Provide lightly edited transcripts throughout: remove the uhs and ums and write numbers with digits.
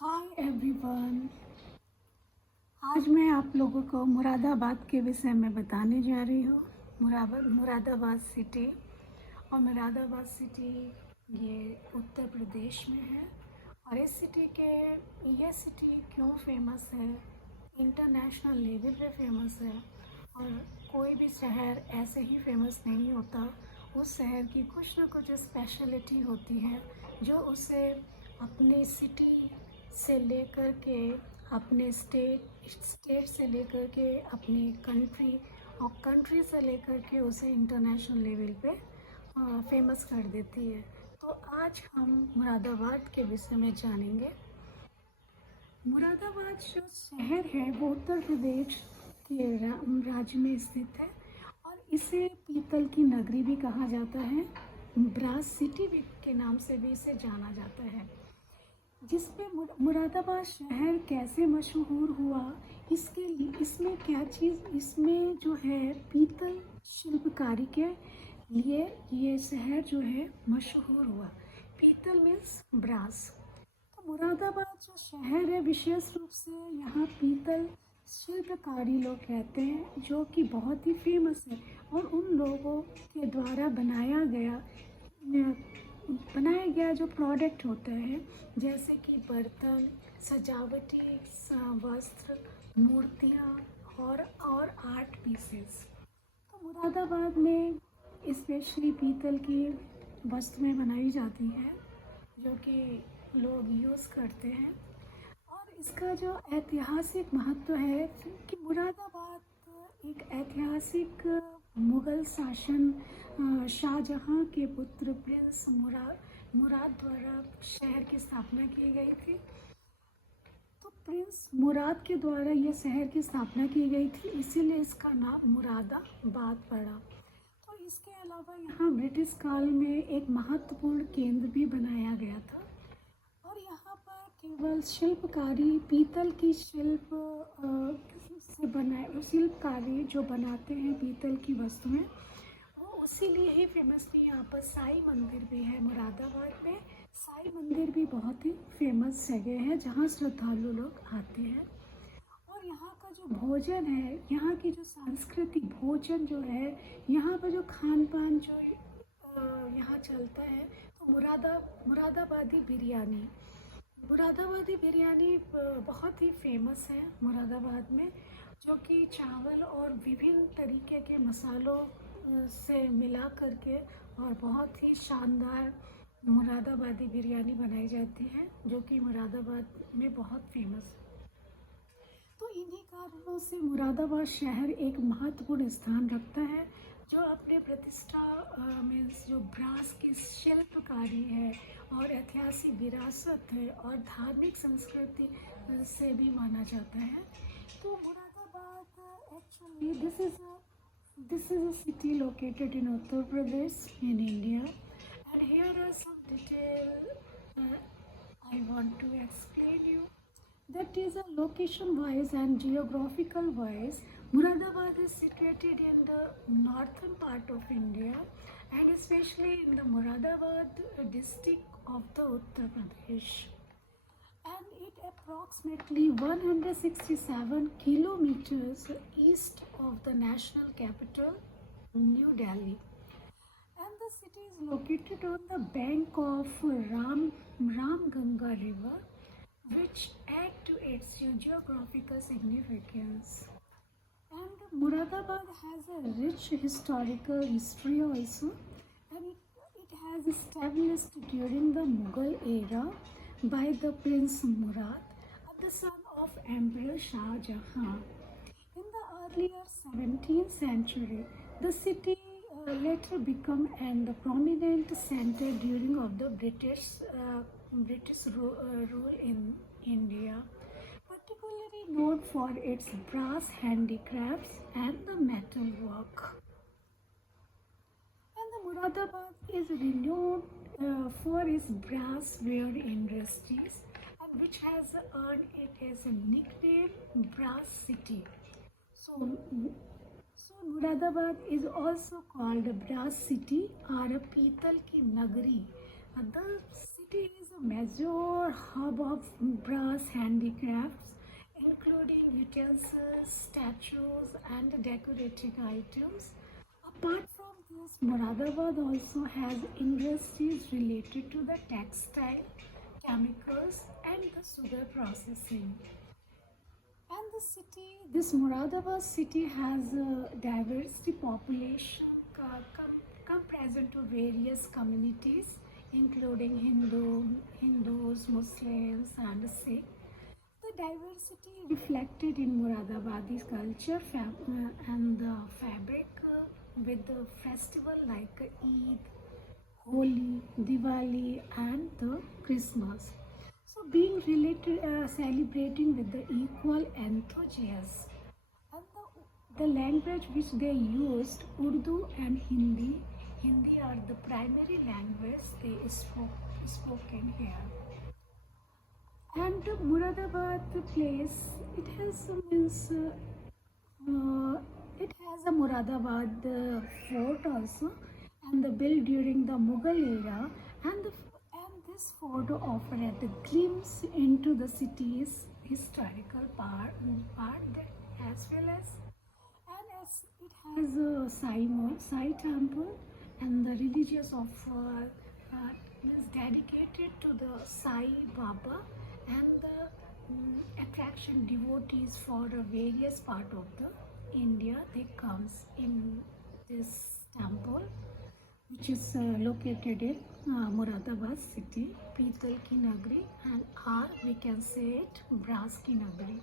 Hi everyone. आज मैं आप लोगों को मुरादाबाद के विषय में बताने जा रही हूँ। मुरादाबाद सिटी। और मुरादाबाद सिटी ये उत्तर प्रदेश में है। और ये सिटी क्यों फेमस है, इंटरनेशनल लेवल पे फेमस है। और कोई भी शहर ऐसे ही फेमस नहीं होता, उस शहर की कुछ ना कुछ स्पेशलिटी होती है जो उसे अपने सिटी से लेकर के अपने स्टेट से लेकर के अपनी कंट्री और कंट्री से लेकर के उसे इंटरनेशनल लेवल पे फेमस कर देती है। तो आज हम मुरादाबाद के विषय में जानेंगे। मुरादाबाद जो शहर है वो उत्तर प्रदेश के राज्य में स्थित है और इसे पीतल की नगरी भी कहा जाता है। ब्रास सिटी भी के नाम से भी इसे जाना जाता है। जिसमें मुरादाबाद शहर कैसे मशहूर हुआ, इसके लिए इसमें क्या चीज़, इसमें जो है पीतल शिल्पकारी के लिए ये शहर जो है मशहूर हुआ। पीतल मीन्स ब्रास। तो मुरादाबाद जो शहर है विशेष रूप से यहाँ पीतल शिल्पकारी लोग रहते हैं जो कि बहुत ही फेमस है। और उन लोगों के द्वारा बनाया गया जो प्रोडक्ट होता है, जैसे कि बर्तन, सजावटी वस्त्र, मूर्तियाँ और आर्ट पीसेस। तो मुरादाबाद में स्पेशली पीतल की वस्तुएं बनाई जाती हैं जो कि लोग यूज़ करते हैं। और इसका जो ऐतिहासिक महत्व है कि मुरादाबाद एक ऐतिहासिक मुग़ल शासन शाहजहाँ के पुत्र प्रिंस मुराद द्वारा शहर की स्थापना की गई थी। तो प्रिंस मुराद के द्वारा यह शहर की स्थापना की गई थी, इसीलिए इसका नाम मुरादाबाद पड़ा। तो इसके अलावा यहाँ ब्रिटिश काल में एक महत्वपूर्ण केंद्र भी बनाया गया था। और यहाँ पर केवल शिल्पकारी, पीतल की शिल्पकारी जो बनाते हैं पीतल की वस्तुएं, वो इसीलिए ही फेमस थी। यहाँ पर साईं मंदिर भी है मुरादाबाद में। साईं मंदिर भी बहुत ही फेमस जगह है जहाँ श्रद्धालु लोग आते हैं। और यहाँ का जो भोजन है, यहाँ की जो सांस्कृतिक भोजन जो है, यहाँ पर जो खान पान जो यहाँ चलता है, तो मुरादाबादी बिरयानी बहुत ही फेमस है मुरादाबाद में, जो कि चावल और विभिन्न तरीके के मसालों से मिला करके और बहुत ही शानदार मुरादाबादी बिरयानी बनाई जाती है, जो कि मुरादाबाद में बहुत फेमस है। तो इन्हीं कारणों से मुरादाबाद शहर एक महत्वपूर्ण स्थान रखता है, जो अपने प्रतिष्ठा में जो ब्रास की शिल्पकारी है और ऐतिहासिक विरासत है और धार्मिक संस्कृति से भी माना जाता है। तो Moradabad actually this is a city located in Uttar Pradesh in India. And here are some detail I want to explain you. That is a location wise and geographical wise, Muradabad is situated in the northern part of India and especially in the Muradabad district of the Uttar Pradesh. And it approximately 167 kilometers east of the national capital, New Delhi. And the city is located on the bank of Ramganga river, which add to its geographical significance. And Muradabad has a rich historical history also, and it has established during the Mughal era by the Prince Murad, the son of Emperor Shah Jahan. In the earlier 17th century, the city later became the prominent center during of the British rule in India, particularly known for its brass handicrafts and the metal work. And the Muradabad is renowned for its brassware industries, and which has earned it as a nickname Brass City. So Muradabad is also called a Brass City or a Pital ki Nagari. The city is a major hub of brass handicrafts, including utensils, statues, and decorative items. Apart from this, Moradabad also has industries related to the textile, chemicals, and the sugar processing. And this Moradabad city has a diversity population comprising to various communities, including Hindus, Muslims, and Sikh. The diversity reflected in Moradabadi's culture and the fabric with the festival like Eid, Holi, Diwali, and the Christmas. So, being related, celebrating with the equal enthusiasm. And the language which they used, Urdu and Hindi. Hindi are the primary language they spoken here. And Muradabad place, it has means it has a Muradabad fort also, and the built during the Mughal era, and this fort offered a glimpse into the city's historical part as well as it has a Sai temple and the religious of is dedicated to the Sai Baba and the attraction devotees for various part of the India. They comes in this temple which is located in Moradabad city, Pital Ki Nagri, and or we can say it Brass Ki Nagri.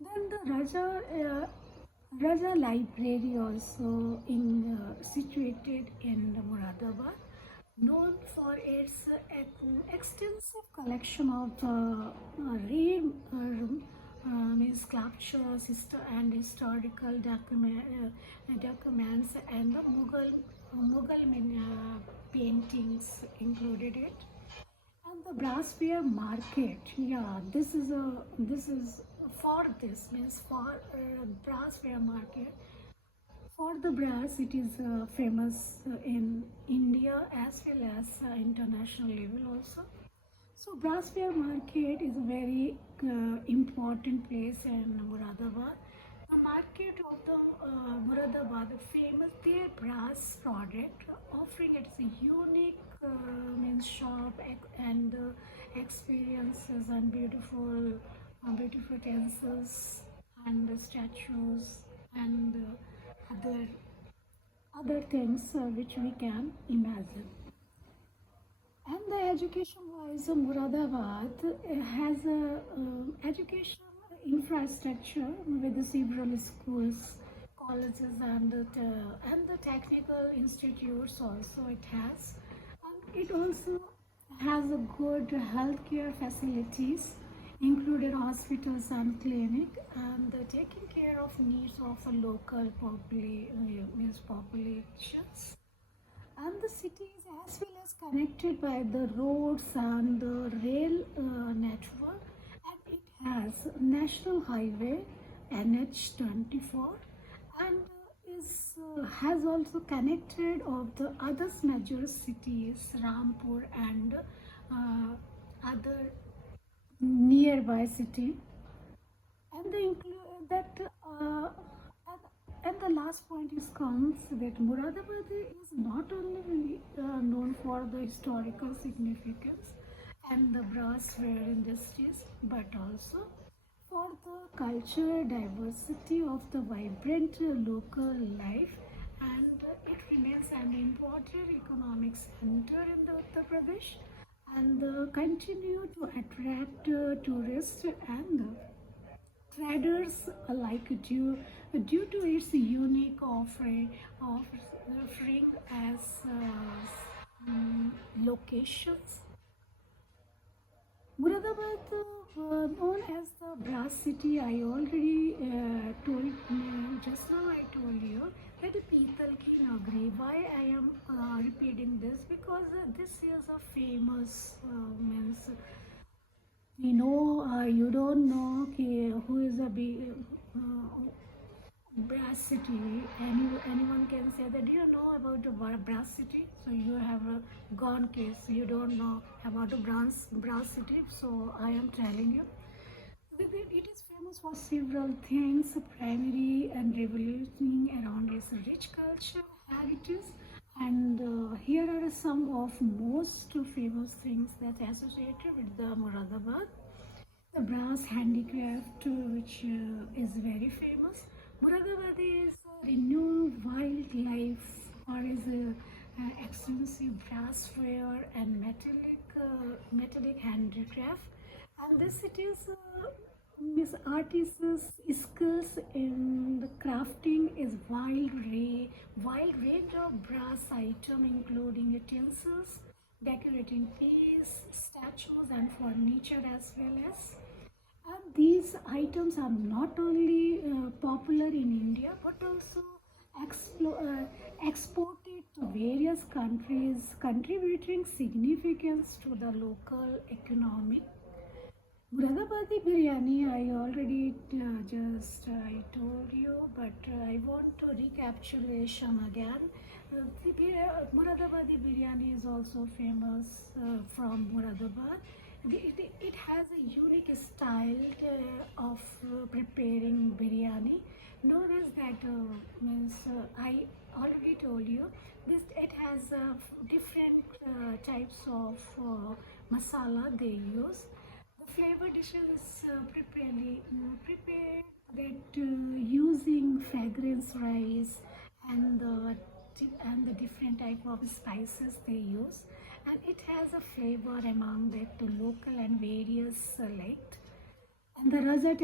Then the Raja Library also situated in Moradabad, known for its extensive collection of rare means sculptures and historical documents and the Mughal paintings included it. And the brassware market, yeah, this is for this means for brassware market. For the brass, it is famous in India as well as international level also. So brassware market is a very important place in Muradabad. The market of the Muradabad famous their brass product, offering its unique means shop and experiences and beautiful utensils and statues and other things which we can imagine. And the education wise, Muradabad has a education infrastructure with several schools, colleges, and the technical institutes also it has. And it also has a good healthcare facilities, included hospitals and clinic, and taking care of needs of a local means populations. And the city is as well as connected by the roads and the rail network, and it has national highway NH24 and has also connected of the other major cities Rampur and other nearby city. And the include that and the last point is comes that Muradabad is not only known for the historical significance and the brassware industries, but also for the cultural diversity of the vibrant local life, and it remains an important economic center in the Uttar Pradesh and continue to attract tourists and traders alike due to its unique offering as locations. Muradabad, known as the Brass City, I already told just now. I told you that Pital Ki Nagri. Why I am repeating this? Because this is a famous means. You don't know who is a Brass City. Anyone can say that. Do you know about the Brass City? So you have a gone case. You don't know about the Brass City. So I am telling you. It is famous for several things, primary and revolutioning around its rich culture, heritage, and here are some of most famous things that associated with the Muradabad. The brass handicraft, which is very famous. Muradabad is renowned wildlife for its extensive brassware and metallic handicraft. And this it is Miss Artists' skills in the crafting is wild range of brass item including utensils, decorating piece, statues and furniture as well as. And these items are not only popular in India but also exported to various countries, contributing significance to the local economy. Muradabadi biryani, I already I told you, but I want to recapitulation again. Muradabadi biryani is also famous from Muradabad. It has a unique style of preparing biryani. Known as that means I already told you this. It has different types of masala they use. The flavor dishes is prepared that using fragrance rice and the different type of spices they use, and it has a flavor among that the local and various select. And the Raja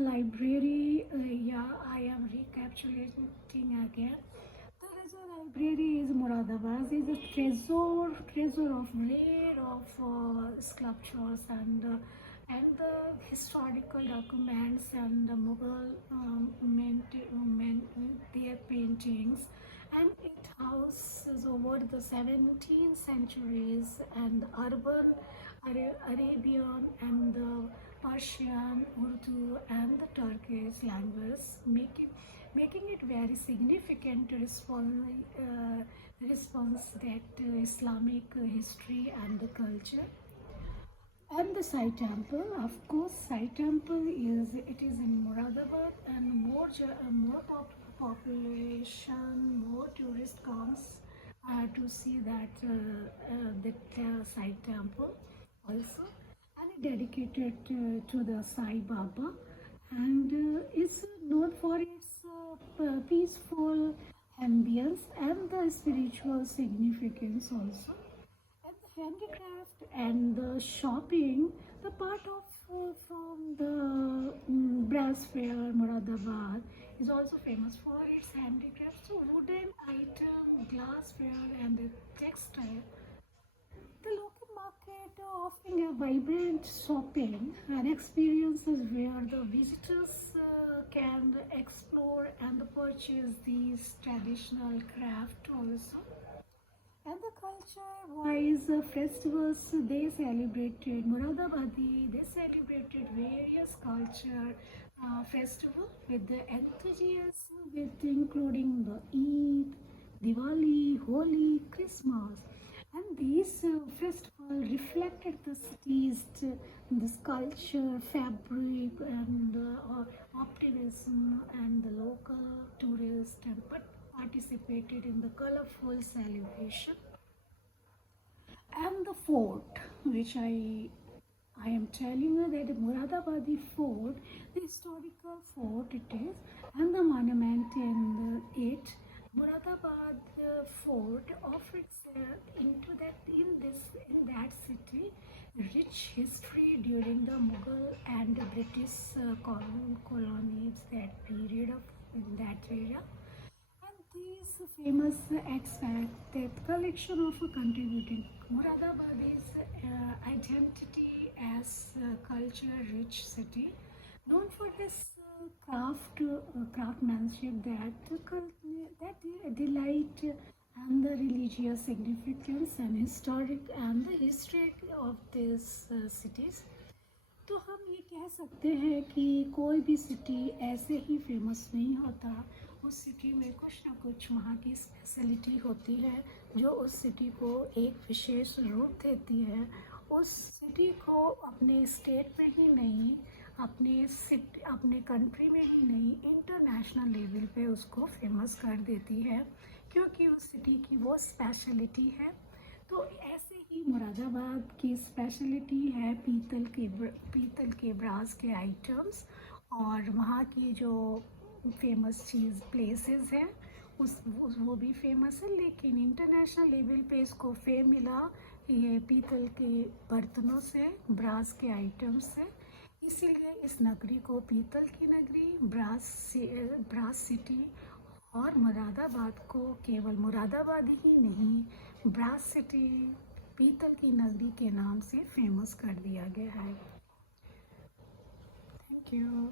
Library, yeah, I am recapitulating again. The Raja Library is Muradabad is a treasure of rare of sculptures and the historical documents and the Mughal their paintings, and it houses over the 17th centuries and urban Arabian and the Persian, Urdu, and the Turkish language, making it very significant response that Islamic history and the culture. And the Sai Temple, of course, Sai Temple is in Muradabad, and more population, more tourist comes to see that Sai Temple also, and it dedicated to the Sai Baba, and is known for its peaceful ambience and the spiritual significance also. And the handicraft and the shopping, the part of from the brass fair Muradabad is also famous for its handicraft. So wooden item, glassware, and the textile. The local market offering a vibrant shopping and experiences where the visitors can explore and purchase these traditional craft also. And the culture-wise festivals, they celebrated Muradabadi, they celebrated various culture festival with the enthusiasm, with including the Eid, Diwali, Holi, Christmas. And these festivals reflected the city's this culture, fabric, and optimism, and the local tourists and participated in the colorful celebration. And the fort, which I am telling you that the Muradabadi fort, the historical fort it is, and the monument in it. Muradabad fort offers in that city rich history during the Mughal and British colonies that period of in that area. And these famous expect that collection of contributing Muradabad's identity as a culture-rich city, known for its craftsmanship that delight and the religious significance and historic and the history of these cities. तो हम ये कह सकते हैं कि कोई भी city ऐसे ही फेमस नहीं होता। उस सिटी में कुछ ना कुछ वहाँ की स्पेशलिटी होती है जो उस सिटी को एक विशेष रूप देती है। उस सिटी को अपने स्टेट में ही नहीं, अपने कंट्री में ही नहीं, इंटरनेशनल लेवल पे उसको फेमस कर देती है, क्योंकि उस सिटी की वो स्पेशलिटी है। तो ऐसे ही मुरादाबाद की स्पेशलिटी है पीतल के ब्रास के आइटम्स, और वहाँ की जो फेमस चीज़ प्लेसेस हैं वो भी फेमस है। लेकिन इंटरनेशनल लेवल पे इसको फेम मिला ये पीतल के बर्तनों से, ब्रास के आइटम्स से। इसीलिए इस नगरी को पीतल की नगरी, ब्रास सिटी और मुरादाबाद को केवल मुरादाबाद ही नहीं, ब्रास सिटी, पीतल की नगरी के नाम से फेमस कर दिया गया है। Thank you.